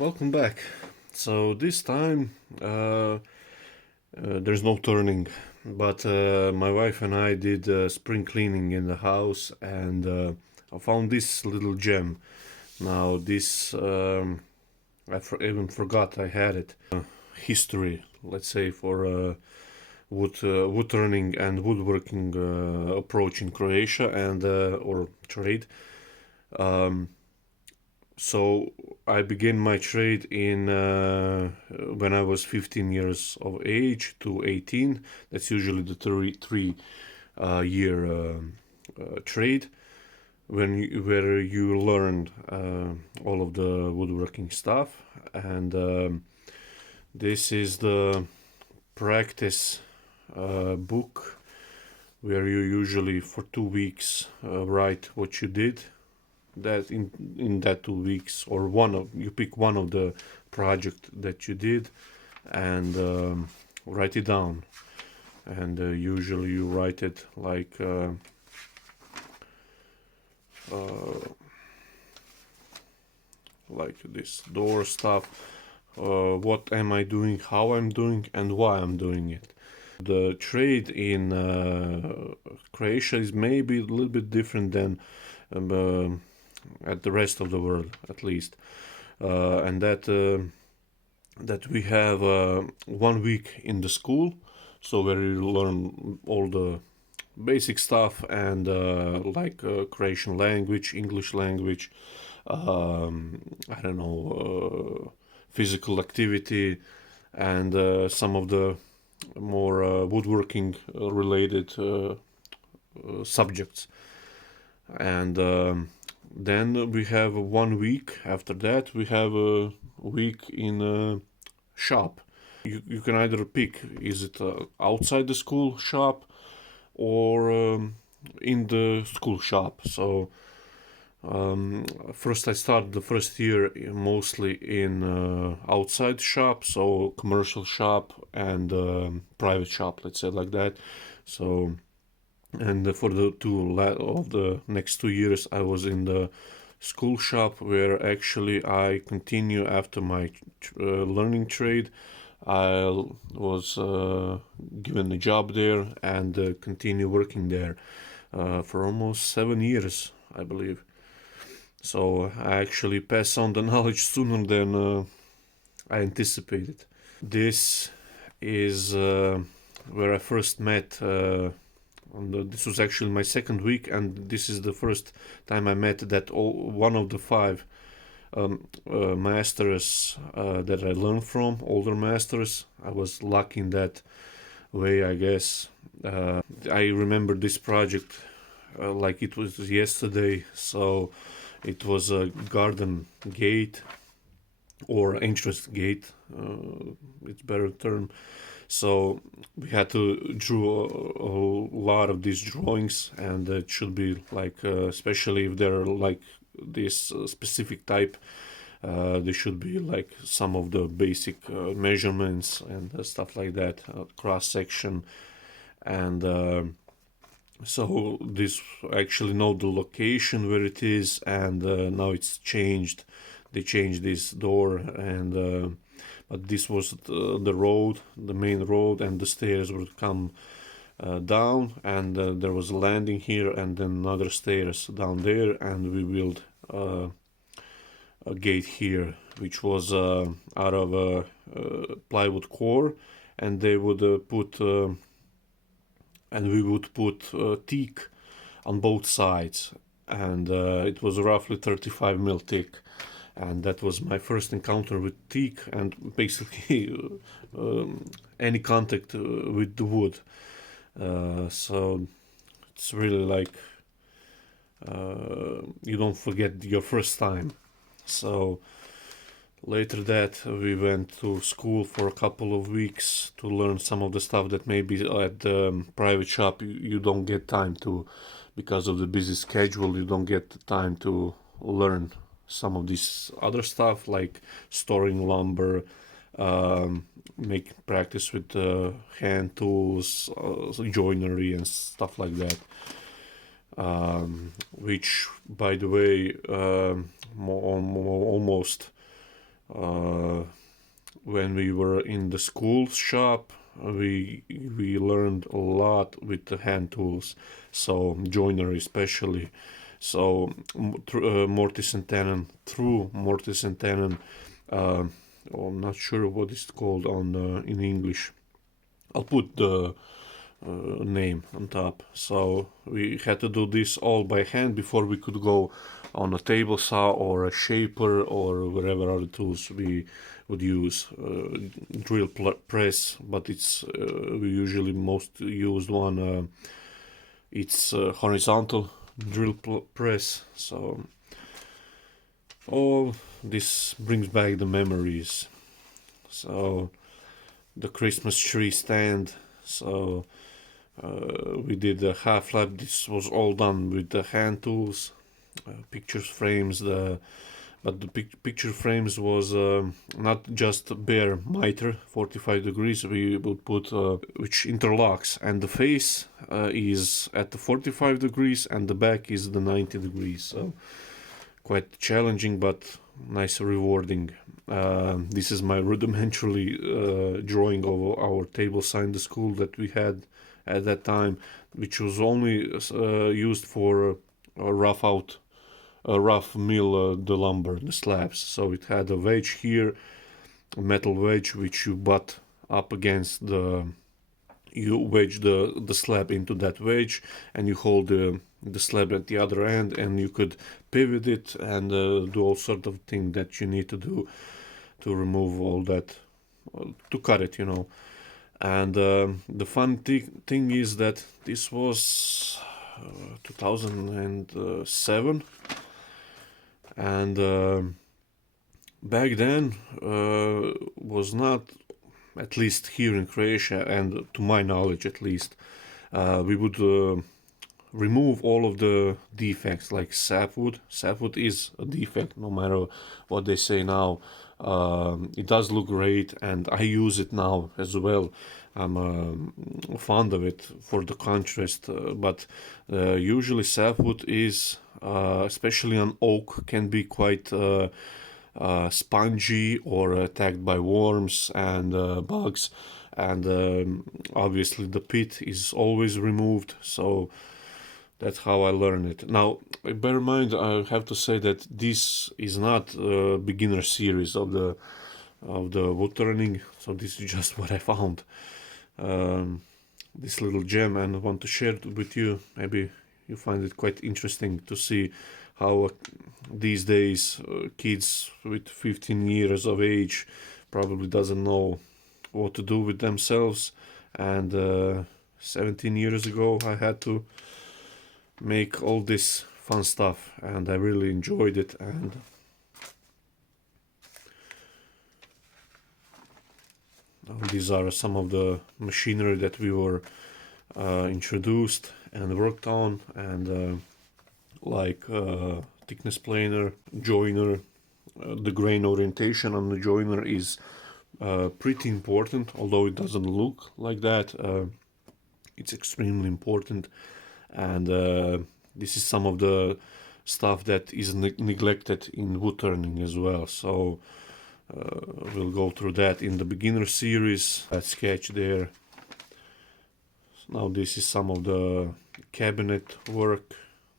Welcome back. So this time there's no turning, but my wife and I did spring cleaning in the house, and I found this little gem. Now this even forgot I had it. History, let's say, for wood turning and woodworking approach in Croatia and or trade. Um, So I began my trade in when I was 15 years of age to 18. That's usually the three year trade where you learn all of the woodworking stuff, and this is the practice book where you usually for 2 weeks write what you did that in that 2 weeks, or you pick one of the project that you did, and write it down. And usually you write it like this door stuff, what am I doing, how I'm doing, and why I'm doing it. The trade in Croatia is maybe a little bit different than at the rest of the world, at least, and that we have 1 week in the school, so where you learn all the basic stuff, and Croatian language, English language, I don't know, physical activity, and some of the more woodworking related subjects. And then we have 1 week after that. We have a week in a shop. You can either pick, is it outside the school shop or in the school shop. So first I started the first year mostly in outside shop, so commercial shop and private shop, let's say like that. So, and for the of the next 2 years I was in the school shop, where actually I continue after my learning trade. I was given a job there and continue working there for almost 7 years, I believe. So I actually pass on the knowledge sooner than I anticipated. This is where I first met. This was actually my second week, and this is the first time I met one of the five masters that I learned from, older masters. I was lucky in that way, I guess. I remember this project like it was yesterday. So it was a garden gate, or entrance gate, it's better term. So we had to draw a lot of these drawings, and it should be like, especially if they're like this specific type, there should be like some of the basic measurements and stuff like that, cross section, and so this actually know the location where it is, and now it's changed. They changed this door, and but this was the road, the main road, and the stairs would come down, and there was a landing here, and then another stairs down there, and we built a gate here, which was out of a plywood core, and they would put and we would put teak on both sides, and it was roughly 35 mil thick, and that was my first encounter with teak, and basically any contact with the wood. So it's really like you don't forget your first time. So later that we went to school for a couple of weeks to learn some of the stuff that maybe at the private shop you don't get time to, because of the busy schedule. You don't get the time to learn some of this other stuff, like storing lumber, make practice with hand tools, joinery and stuff like that, which, by the way, almost Uh, when we were in the school shop, we learned a lot with the hand tools, so joinery especially. So mortise and tenon, through mortise and tenon. Uh, I'm not sure what it's called on in English. I'll put the name on top. So we had to do this all by hand before we could go on a table saw or a shaper or whatever other tools we would use. Drill press, but it's we usually most used one. It's horizontal drill press. So all this brings back the memories. So the Christmas tree stand. So we did a half lap. This was all done with the hand tools, pictures frames. But the picture frames was not just bare miter 45 degrees. We would put which interlocks, and the face is at the 45 degrees, and the back is the 90 degrees. So quite challenging, but nice rewarding. This is my rudimentary drawing of our table sign in the school that we had at that time, which was only used for rough mill the lumber, the slabs. So it had a wedge here, a metal wedge, which you butt up against you wedge the slab into that wedge, and you hold the slab at the other end, and you could pivot it and do all sort of thing that you need to do to remove all that, to cut it, And the fun thing is that this was 2007, and back then was not, at least here in Croatia, and to my knowledge at least, we would remove all of the defects like sapwood. Sapwood is a defect, no matter what they say now. It does look great, and I use it now as well. I'm fond of it for the contrast, but usually sapwood is, especially on oak, can be quite spongy or attacked by worms and bugs, and obviously the pit is always removed. So that's how I learned it. Now, bear in mind, I have to say that this is not a beginner series of the woodturning. So this is just what I found, this little gem, and I want to share it with you. Maybe you find it quite interesting to see how these days kids with 15 years of age probably doesn't know what to do with themselves, and 17 years ago I had to make all this fun stuff, and I really enjoyed it. And these are some of the machinery that we were introduced and worked on, and like thickness planer, joiner. The grain orientation on the joiner is pretty important, although it doesn't look like that. It's extremely important, and this is some of the stuff that is neglected in woodturning as well. So we'll go through that in the beginner series. That sketch there. Now this is some of the cabinet work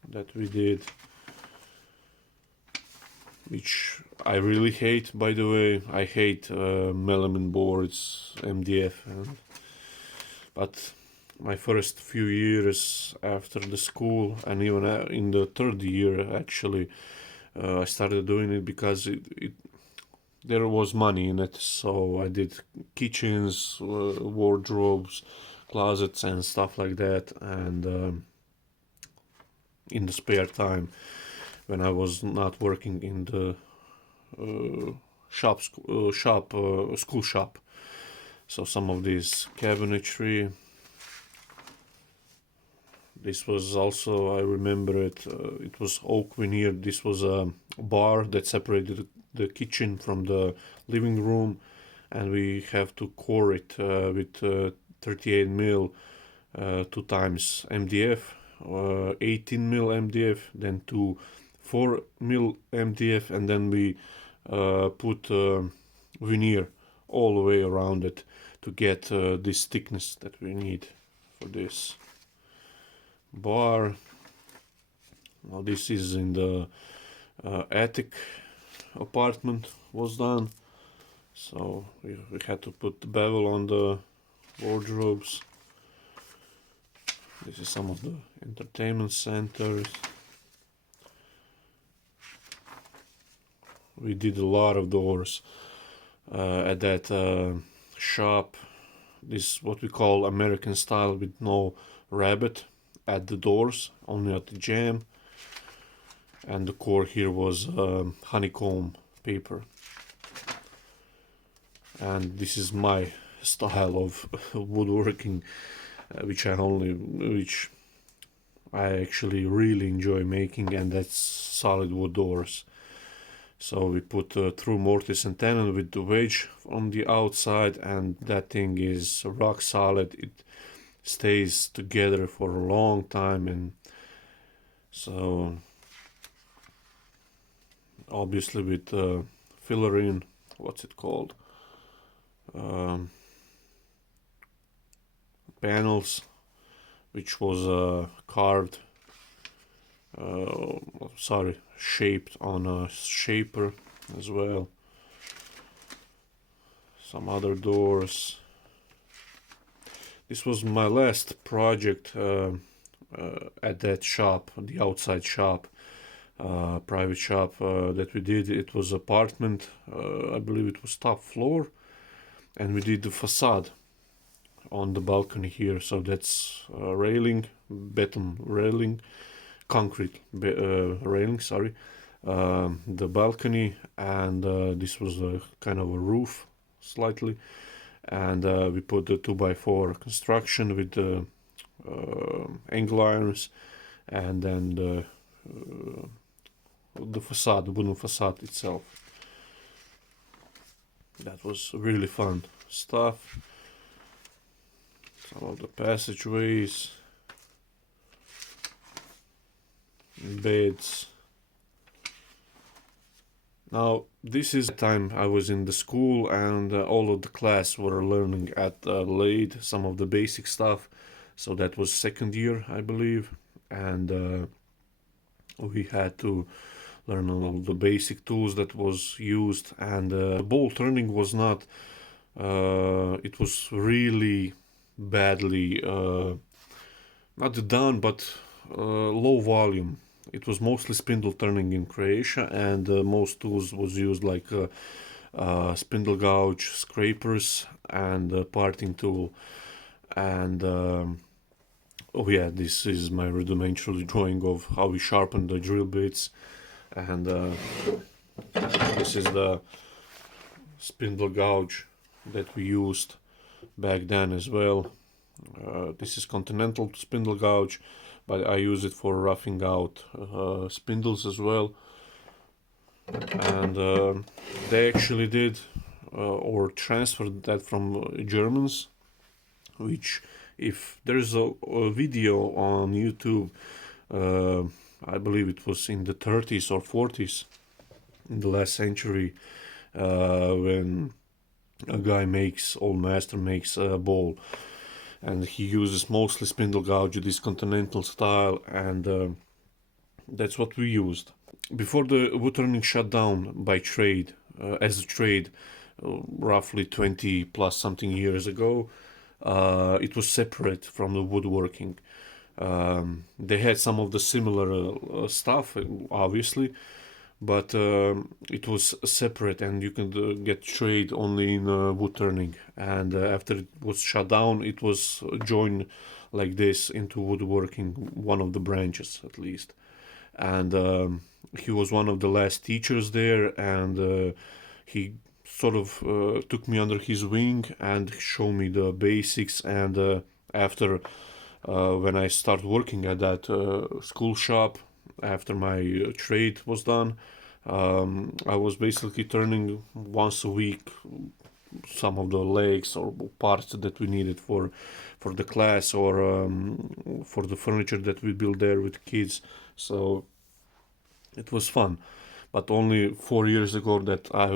that we did, which I really hate, by the way. I hate melamine boards, MDF, but my first few years after the school, and even in the third year actually, I started doing it because there was money in it. So I did kitchens, wardrobes, closets, and stuff like that, and in the spare time when I was not working in the school shop. So some of this cabinetry. This was also, I remember it, it was oak veneer. This was a bar that separated the kitchen from the living room, and we have to core it with 38 mil 2 times MDF, 18 mil MDF, then 4 mil MDF, and then we put veneer all the way around it to get this thickness that we need for this bar. Now this is in the attic apartment was done, so we had to put the bevel on the wardrobes. This is some of the entertainment centers. We did a lot of doors at that shop. This is what we call American style, with no rabbet at the doors, only at the jamb. And the core here was honeycomb paper. And this is my style of woodworking, which I actually really enjoy making, and that's solid wood doors. So we put through mortise and tenon with the wedge on the outside, and that thing is rock solid. It stays together for a long time, and so obviously with filler in, what's it called? Panels, which was carved, shaped on a shaper as well. Some other doors. This was my last project at that shop, the outside shop, private shop that we did. It was apartment, I believe it was top floor, and we did the facade on the balcony here. So that's railing, beton railing, concrete railing, sorry. The balcony, and this was a kind of a roof slightly, and we put the 2x4 construction with the angle irons, and then the facade, the wooden facade itself. That was really fun stuff. Some of the passageways, beds. Now this is the time I was in the school, and all of the class were learning at lathe some of the basic stuff. So that was second year, I believe, and we had to learn all the basic tools that was used, and the bolt turning was not, it was really badly not done, but low volume. It was mostly spindle turning in Croatia, and most tools was used like spindle gouge, scrapers, and parting tool. And oh yeah, this is my rudimentary drawing of how we sharpen the drill bits, and this is the spindle gouge that we used back then as well. This is continental spindle gouge, but I use it for roughing out spindles as well. And they actually did or transferred that from Germans, which, if there's a video on YouTube, I believe it was in the 30s or 40s in the last century, when a guy old master makes a bowl, and he uses mostly spindle gouge, this continental style, and that's what we used. Before the woodturning shut down by trade, as a trade, roughly 20 plus something years ago, it was separate from the woodworking. They had some of the similar stuff, obviously, but it was separate, and you can get trade only in woodturning. And after it was shut down, it was joined like this into woodworking, one of the branches at least. And he was one of the last teachers there, and he sort of took me under his wing and showed me the basics. And after when I started working at that school shop, after my trade was done, I was basically turning once a week some of the legs or parts that we needed for the class, or for the furniture that we built there with kids. So it was fun. but only 4 years ago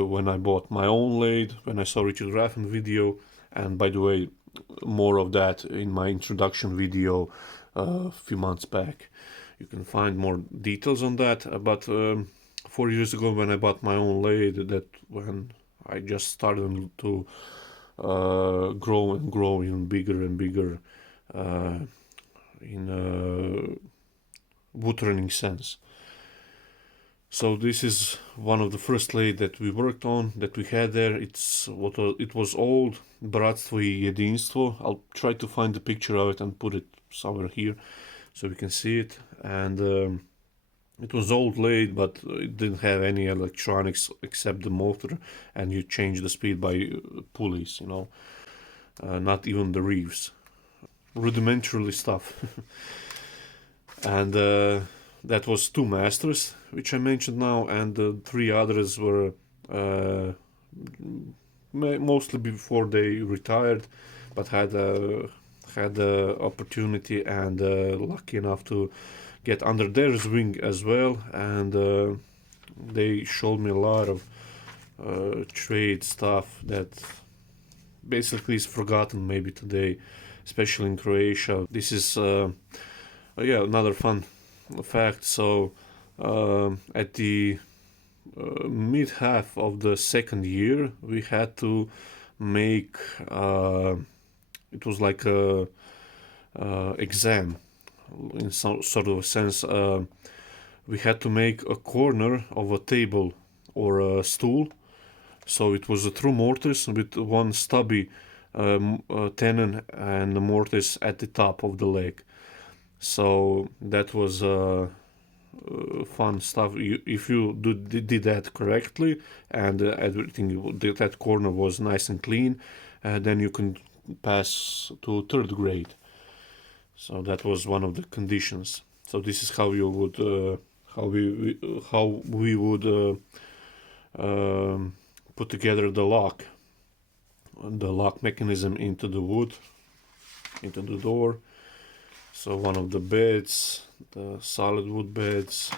when I bought my own lathe, when I saw Richard Raffin video. And by the way, more of that in my introduction video a few months back. You can find more details on that. But 4 years ago, when I bought my own lathe, that when I just started to grow and grow even bigger and bigger in a woodturning sense. So this is one of the first lathe that we worked on, that we had there. It was old Bratstvo I Jedinstvo. I'll try to find the picture of it and put it somewhere here so we can see it. And it was old lathe, but it didn't have any electronics except the motor, and you change the speed by pulleys, not even the reeves. Rudimentary stuff. And that was two masters, which I mentioned now, and the three others were mostly before they retired, but had the opportunity and lucky enough to get under their wing as well, and they showed me a lot of trade stuff that basically is forgotten maybe today, especially in Croatia. This is another fun fact. So at the mid half of the second year, we had to make it was like a exam in some sort of a sense. We had to make a corner of a table or a stool. So it was a true mortise with one stubby tenon and a mortise at the top of the leg. So that was fun stuff. If you did that correctly and everything, that corner was nice and clean, then you can pass to third grade. So that was one of the conditions. So this is how you would how we would put together the lock mechanism into the wood, into the door. So one of the beds, the solid wood beds,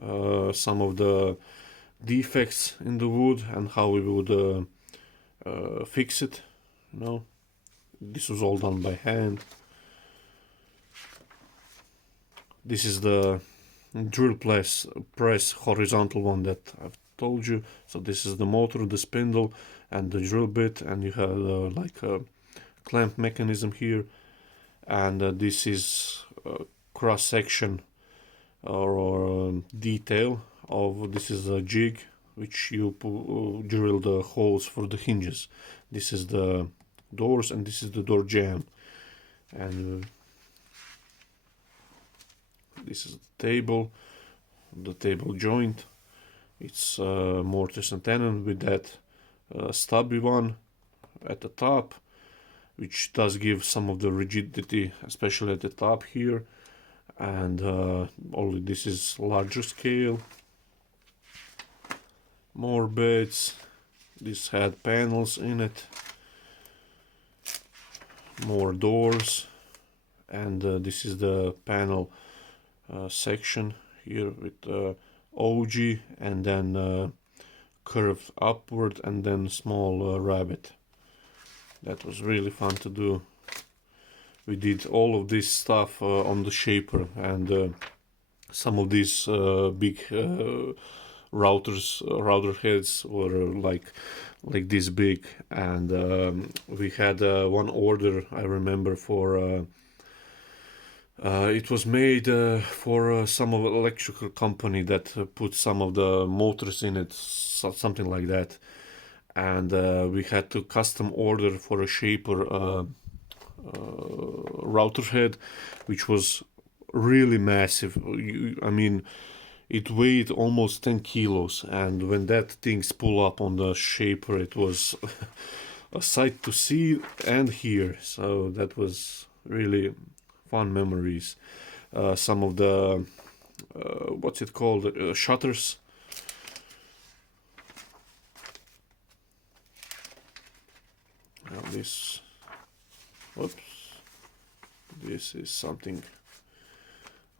some of the defects in the wood and how we would fix it. This was all done by hand. This is the drill press horizontal one that I've told you. So this is the motor, the spindle, and the drill bit, and you have like a clamp mechanism here, and this is cross section or detail of this is a jig which you drill the holes for the hinges. This is the doors, and this is the door jamb, and this is the table joint. It's mortise and tenon with that stubby one at the top, which does give some of the rigidity, especially at the top here. And only this is larger scale. More beds. This had panels in it. More doors, and this is the panel section here with OG and then curved upward and then small rabbet. That was really fun to do. We did all of this stuff on the shaper, and some of these big router heads were like this big, and we had one order, I remember, for it was made for some of electrical company that put some of the motors in it, something like that, and we had to custom order for a shaper router head, which was really massive. I mean, it weighed almost 10 kilos, and when that thing's pull up on the shaper, it was a sight to see and hear. So that was really fun memories. Some of the what's it called, shutters. Now this, whoops, this is something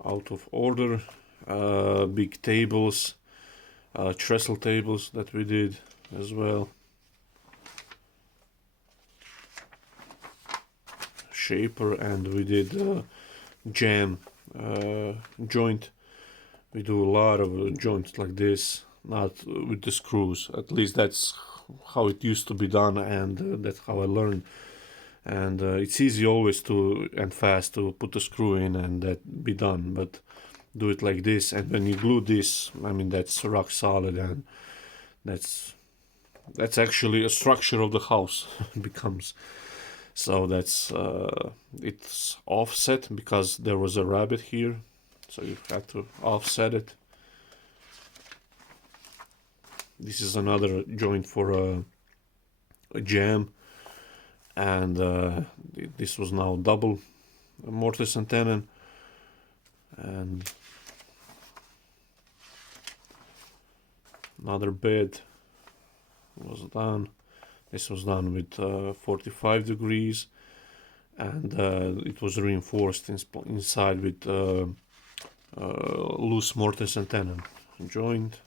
out of order. big tables, trestle tables that we did as well. Shaper, and we did jam joint. We do a lot of joints like this, not with the screws. At least that's how it used to be done, and that's how I learned. And it's easy always to and fast to put a screw in and that be done, but do it like this, and when you glue this, I mean, that's rock solid, and that's actually a structure of the house becomes. So that's it's offset because there was a rabbit here, so you have to offset it. This is another joint for a jam, and this was now double mortise and tenon, and another bed was done. This was done with 45 degrees, and it was reinforced inside with loose mortise and tenon joint.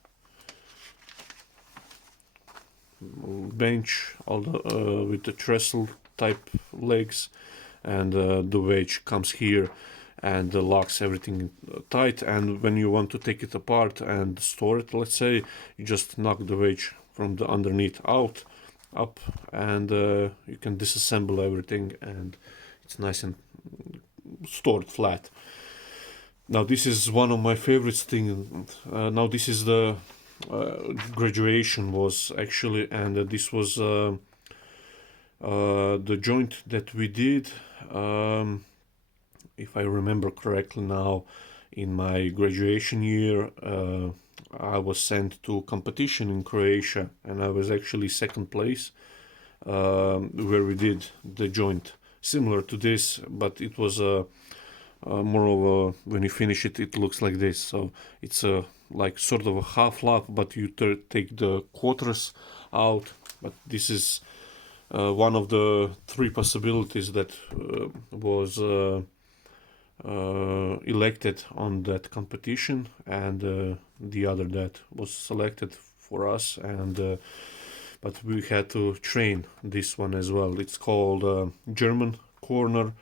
Bench with the trestle type legs, and the wedge comes here and locks everything tight, and when you want to take it apart and store it, let's say, you just knock the wedge from the underneath out, up, and you can disassemble everything, and it's nice and stored flat. Now this is one of my favorite things. Now this is the graduation was actually, and this was the joint that we did, if I remember correctly now, in my graduation year. I was sent to competition in Croatia, and I was actually second place, where we did the joint similar to this, but it was more of a, when you finish it, it looks like this. So it's a like sort of a half lap, but you take the quarters out. But this is one of the three possibilities that was elected on that competition, and the other that was selected for us, and but we had to train this one as well. It's called German corner,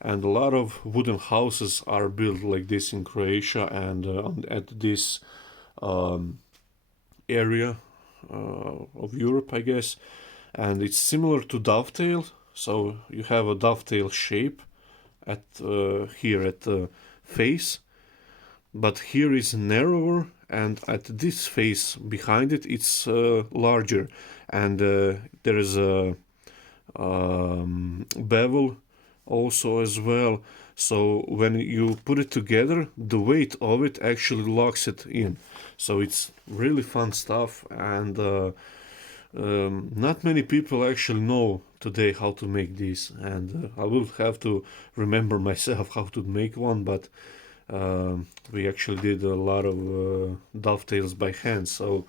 and a lot of wooden houses are built like this in Croatia, and at this area of Europe, I guess, and it's similar to dovetail. So you have a dovetail shape at here at the face, but here is narrower, and at this face behind it, it's larger, and there is a bevel also as well. So when you put it together, the weight of it actually locks it in. So it's really fun stuff, and not many people actually know today how to make this, and I will have to remember myself how to make one, but we actually did a lot of dovetails by hand. So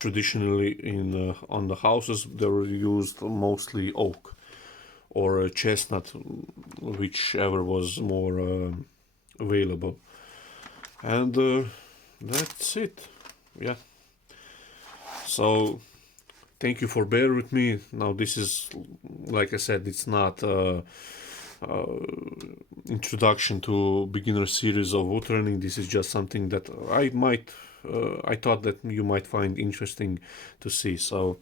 traditionally in on the houses they were used mostly oak or a chestnut, whichever was more available. And that's it. Yeah. So thank you for bear with me. Now this is, like I said, it's not introduction to beginner series of woodturning. This is just something that I thought that you might find interesting to see. So